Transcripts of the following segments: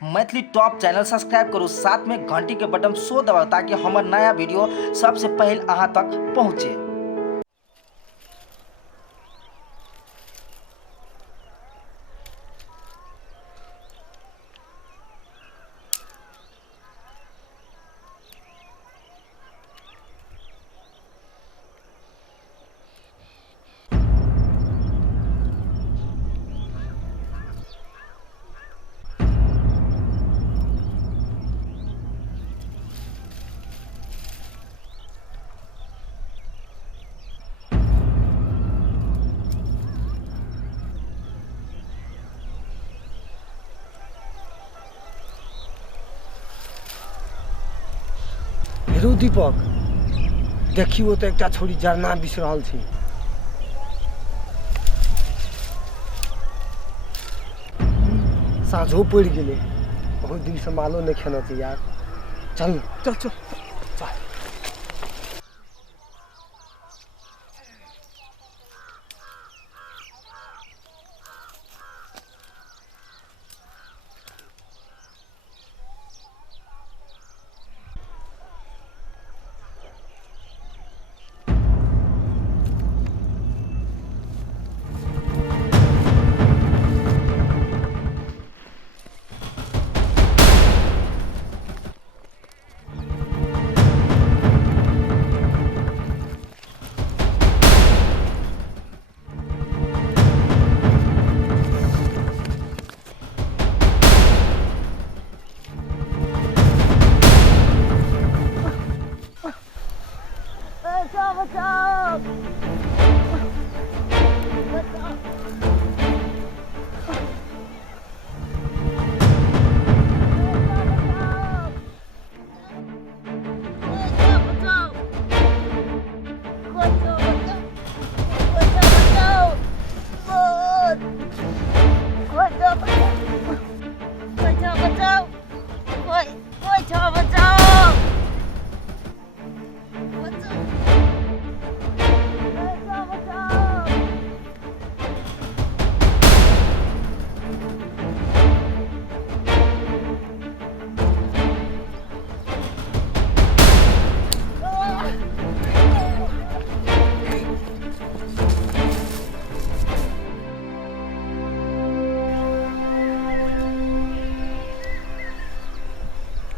Maithili top channel subscribe करू, साथ में घंटी के बटन सो दबाओ ताकि हमार नया वीडियो सबसे पहले अहाँ तक पहुँचे। हेरो दीपक, देखियो तो एक छोरी जरना बिस रहल थी। साँझो पड़ गए, बहुत दिन से मालो नहीं खेना थी यार। चल चल चल, चल।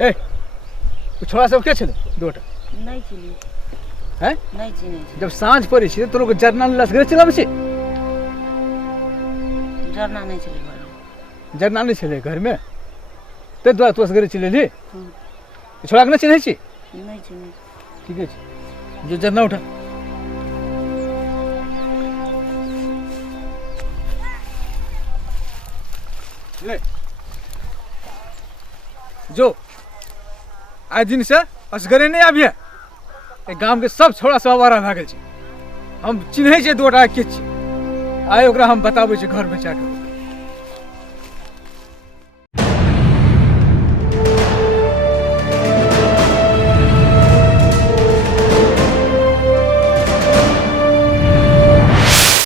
ए, छोड़ा सब क्या चले दोटा नहीं चली हैं? नहीं चली। जब सांझ पड़ी छे तो लोग जरना लसगरे चलाबे छे। जरना नहीं चली घर में। जरना नहीं चले घर में, ते द्वारा तो असगरे चले ली। छोड़ा के नहीं चिन्है छी? नहीं चली। ठीक है, जो जरना उठा। ले जो आज दिन से असगरे नहीं आबिए। गांव के सब छोड़ा सब आवारा भए गेल छै। हम चिन्है छै दोटा के छी। आइ ओकरा हम बताबै छी घर में जाके।